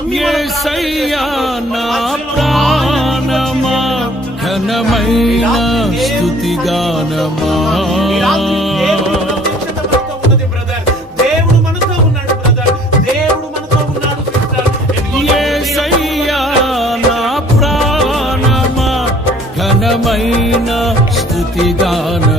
యేసయ్యా నా ప్రాణమా ఘనమైన స్తుతి గానమా. దేవుడు మనతో ఉన్నాడు బ్రదర్, దేవుడు మనతో ఉన్నాడు సిస్టర్. యేసయ్యా నా ప్రాణమా ఘనమైన స్తుతి గానమా.